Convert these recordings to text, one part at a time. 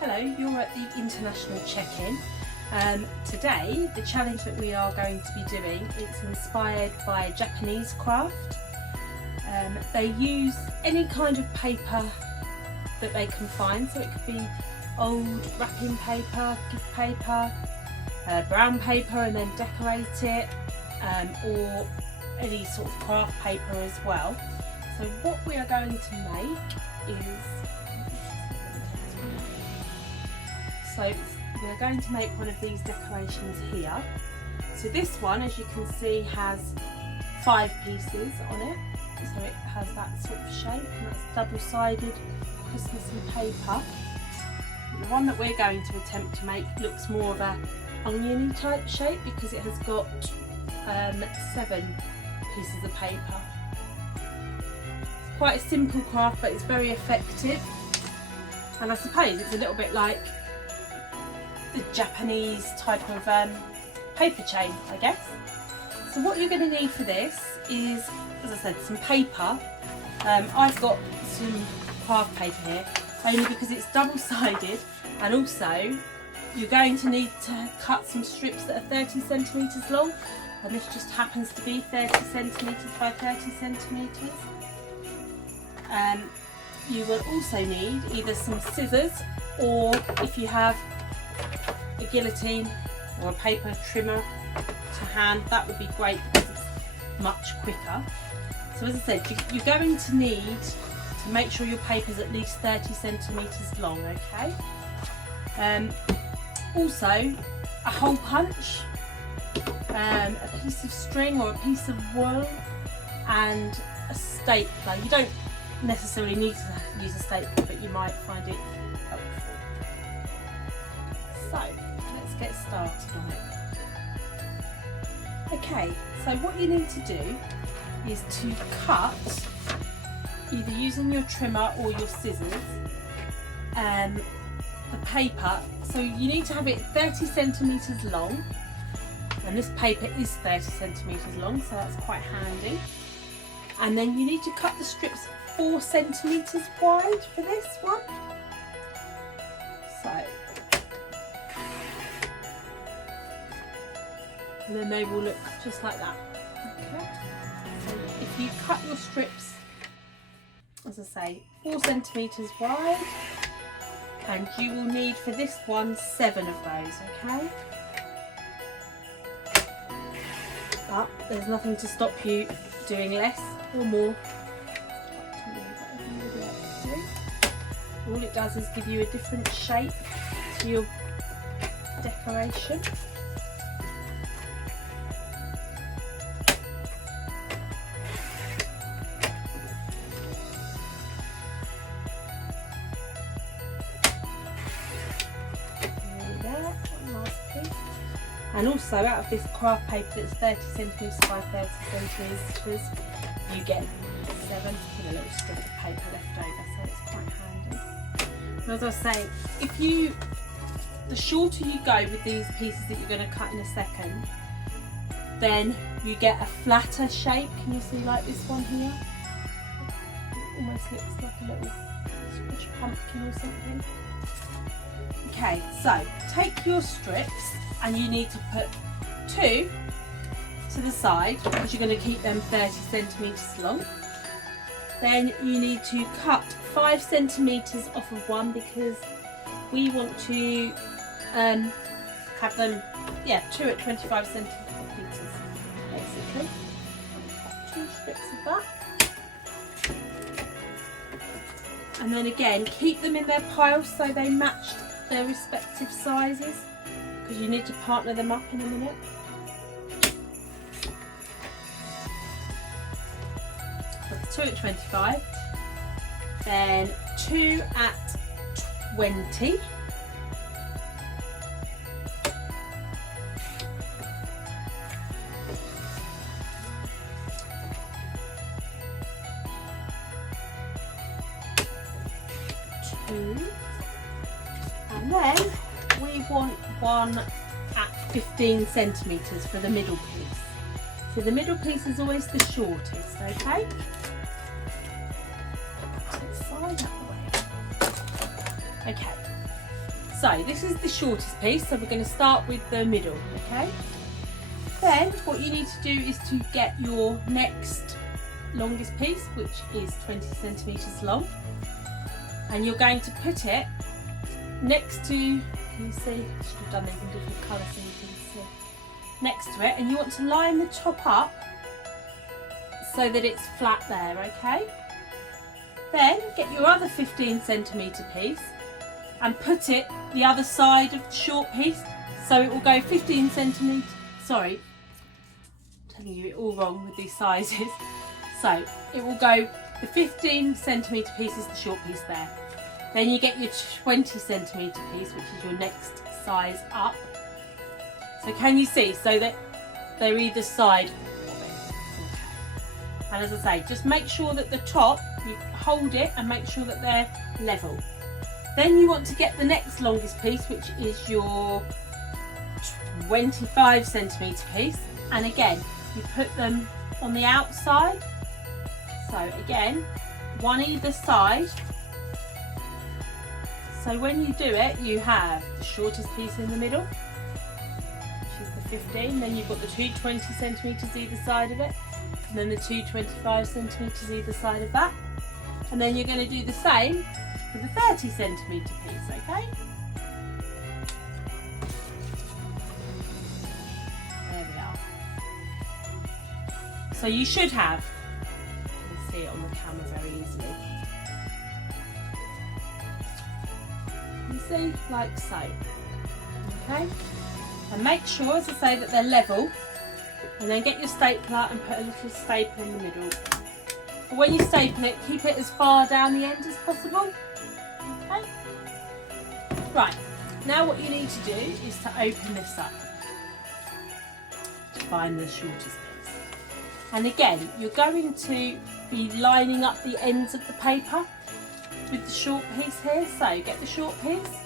Hello, you're at the International Check-In. Today, the challenge that we are going to be doing is inspired by Japanese craft. They use any kind of paper that they can find, so it could be old wrapping paper, gift paper, brown paper and then decorate it, or any sort of craft paper as well. So what we are going to make is, we're going to make one of these decorations here. So this one, as you can see, has 5 pieces on it. So it has that sort of shape, and that's double-sided Christmassy paper. The one that we're going to attempt to make looks more of a oniony type shape because it has got 7 pieces of paper. It's quite a simple craft, but it's very effective. And I suppose it's a little bit like the Japanese type of paper chain, I guess. So what you're going to need for this is, as I said, some paper. I've got some craft paper here, only because it's double-sided, and also you're going to need to cut some strips that are 30 centimetres long, and this just happens to be 30 centimetres by 30 centimetres. You will also need either some scissors, or if you have a guillotine or a paper trimmer to hand, that would be great because it's much quicker. So as I said, you're going to need to make sure your paper is at least 30 centimetres long, okay? Also, a hole punch, a piece of string or a piece of wool, and a stapler. You don't necessarily need to use a stapler, but you might find it helpful. So, let's get started on it. Okay, so what you need to do is to cut, either using your trimmer or your scissors, the paper. So you need to have it 30 centimetres long, and this paper is 30 centimetres long, so that's quite handy. And then you need to cut the strips 4 centimetres wide for this one. So, and then they will look just like that. Okay. So if you cut your strips, as I say, 4 centimetres wide, and you will need for this one 7 of those, okay? But there's nothing to stop you doing less or more. All it does is give you a different shape to your decoration. And also, out of this craft paper that's 30 centimetres by 30 centimetres, you get 7 with a little strip of paper left over, so it's quite handy. And as I was saying, the shorter you go with these pieces that you're going to cut in a second, then you get a flatter shape. Can you see, like this one here? It almost looks like a little Scotch pumpkin or something. Okay, so take your strips, and you need to put 2 to the side because you're going to keep them 30 centimetres long. Then you need to cut 5 centimetres off of one because we want to have them, 2 at 25 centimetres basically. 2 strips of that. And then again, keep them in their piles so they match their respective sizes, because you need to partner them up in a minute. That's 2 at 25, then 2 at 20, and then we want one at 15 centimetres for the middle piece. So the middle piece is always the shortest, okay? To the side, that way. Okay, So this is the shortest piece, so we're going to start with the middle, okay? Then what you need to do is to get your next longest piece, which is 20 centimetres long, and you're going to put it next to, can you see? I should have done these in different colours so you can see. Next to it, and you want to line the top up so that it's flat there, okay? Then get your other 15 centimetre piece and put it the other side of the short piece, so it will go 15 centimetres, sorry, I'm telling you it all wrong with these sizes. So it will go, the 15 centimetre piece is the short piece there. Then you get your 20 centimetre piece, which is your next size up. So can you see? So that they're either side of it. And as I say, just make sure that the top, you hold it and make sure that they're level. Then you want to get the next longest piece, which is your 25 centimetre piece. And again, you put them on the outside. So again, one either side. So when you do it, you have the shortest piece in the middle, which is the 15. Then you've got the two 20 centimetres either side of it, and then the two 25 centimetres either side of that. And then you're going to do the same with the 30 centimetre piece, okay? There we are. So you should have, you can see it on the camera very easily. You see, like so, okay? And make sure, as I say, that they're level, and then get your stapler and put a little staple in the middle. But when you staple it, keep it as far down the end as possible, okay? Right, now what you need to do is to open this up to find the shortest piece. And again, you're going to be lining up the ends of the paper with the short piece here. So get the short piece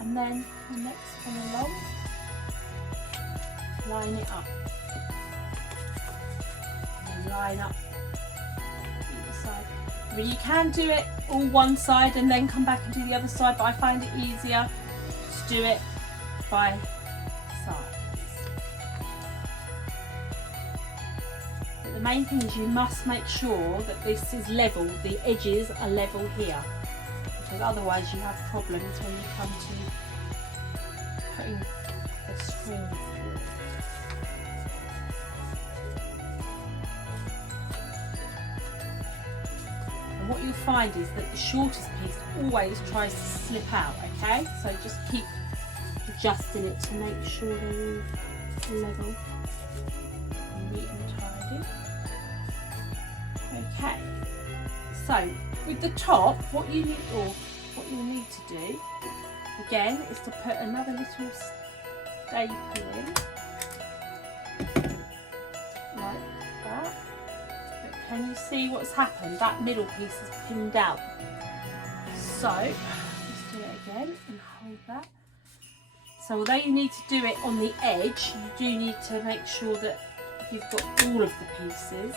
and then the next one along, line it up, and then line up either side. I mean, you can do it all one side and then come back and do the other side, but I find it easier to do it by sides. But the main thing is you must make sure that this is level, the edges are level here, because otherwise you have problems when you come to putting the string through. And what you'll find is that the shortest piece always tries to slip out, okay? So just keep adjusting it to make sure they're all level and neat and tidy. Okay, so with the top, what you need to do again is to put another little staple in, like that. But can you see what's happened? That middle piece is pinned out. So let's do it again and hold that. So although you need to do it on the edge, you do need to make sure that you've got all of the pieces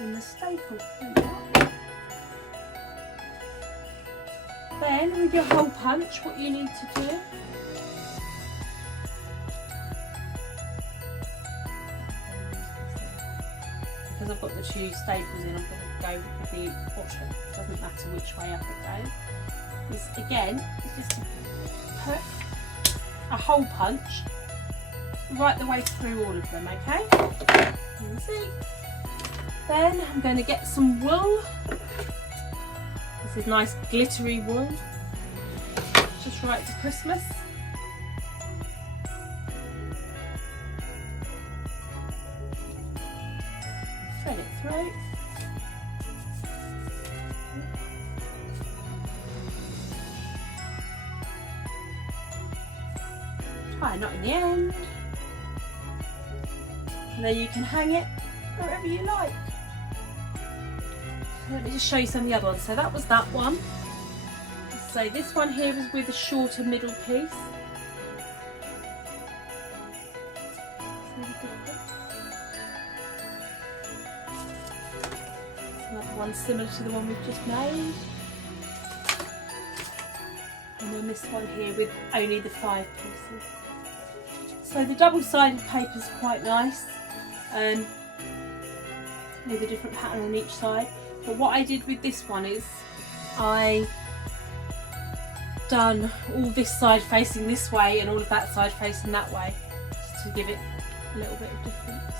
in the staple. Then with your hole punch, what you need to do because I've got the two staples in, I'm going to go with the bottom. It doesn't matter which way up it goes. Is again, just to put a hole punch right the way through all of them, okay? You can see. Then I'm going to get some wool. This is nice glittery wool, just right for Christmas. Thread it through. Tie a knot in the end. And then you can hang it wherever you like. Let me just show you some of the other ones. So that was that one. So this one here is with a shorter middle piece. Another one similar to the one we've just made. and then this one here with only the 5 pieces. So the double-sided paper is quite nice, with a different pattern on each side. But what I did with this one is I done all this side facing this way and all of that side facing that way, just to give it a little bit of difference.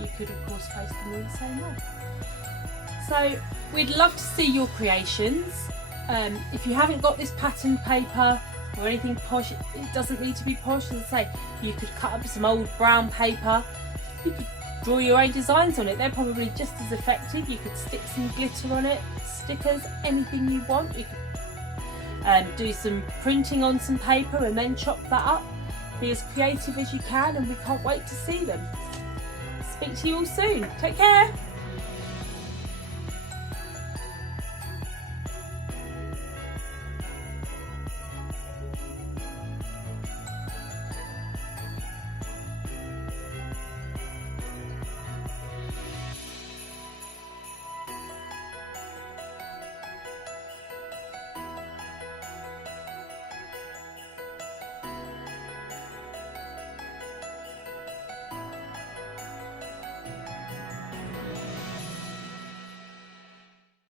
You could of course face them in the same way. So we'd love to see your creations. If you haven't got this pattern paper or anything posh, it doesn't need to be posh. As I say, you could cut up some old brown paper, you could draw your own designs on it. They're probably just as effective. You could stick some glitter on it, stickers, anything you want. You could do some printing on some paper and then chop that up. Be as creative as you can, and we can't wait to see them. Speak to you all soon. Take care.